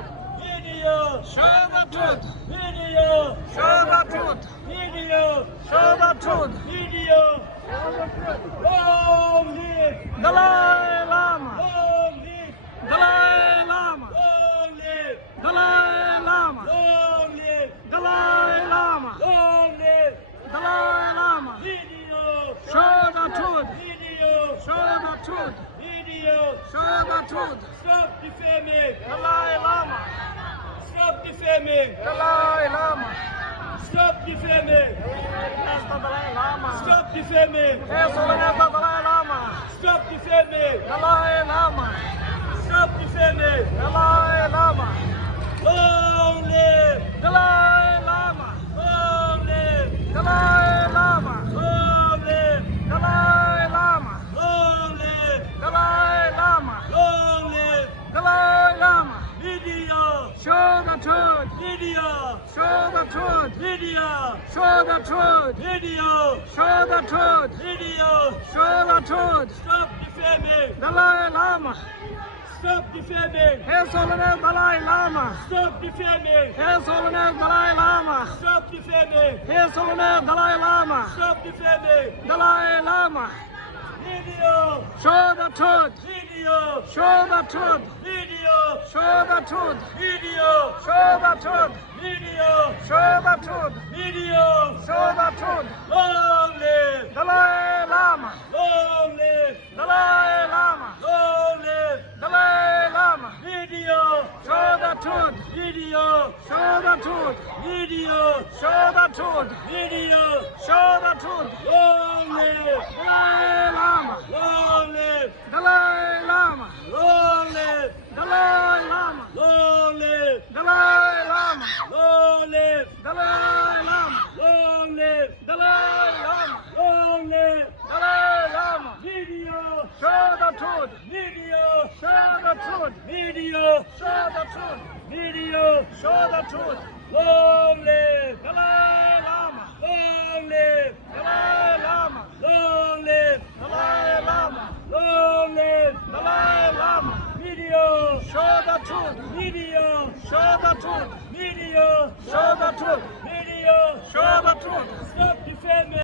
truth. Video. Show the truth. Video. Show the truth. Video. Show the truth. Video. Long live. Dalai Lama. Long live. Dalai Lama. Long live. Dalai Lama. Long live. Dalai Lama. Long live. Dalai Lama. Video. Show the truth. Video. Show the truth. Video. Show the truth. Stop defaming. Dalai Lama. Stop defaming. Dalai Lama. Stop defaming. Yes, the Dalai Lama. Stop defaming. Yes, the Dalai Lama. Stop defaming. Dalai Lama. Stop defaming. Dalai Lama. Long live. Dalai Lama. Long live. Dalai Lama. Long live. Dalai Lama. Long live. Dalai Lama. Long live. Dalai Lama. Video. Show the truth. Video. Show the truth. Video. Show the truth. Video. Show the truth. Video. Show the truth. Stop defaming. Dalai Lama. Stop defaming. His Holiness Dalai Lama. Stop defaming. His Holiness Dalai Lama. Stop defaming. His Holiness Dalai Lama. Stop defaming. Dalai Lama. Video. Show the truth. Video. Show the truth. Video. Show the truth. Video. Show the truth. Video. Show the truth. Video. Show the truth. Long live. Dalai Lama. Long live. Dalai Lama. Long live. Dalai Lama. Video. Show the truth. Video. Show the truth. Video. Show the truth. Video. Show the truth. Long live. Dalai Lama. Long live. Dalai Lama. Long live. Dalai Lama. Long live. Dalai Lama. Long live. Dalai Lama. Long live. Dalai Lama. Long live. Dalai Lama. Video. Show the truth. Video. Show the truth. Video. Show the truth. Video. Show the truth. Long live. Dalai Lama. Long live. Dalai Lama. Long live. Dalai Lama. Long live. Dalai Lama. Video. Show the truth. Video. Show the truth. Video. Show the truth. Video. Show the truth.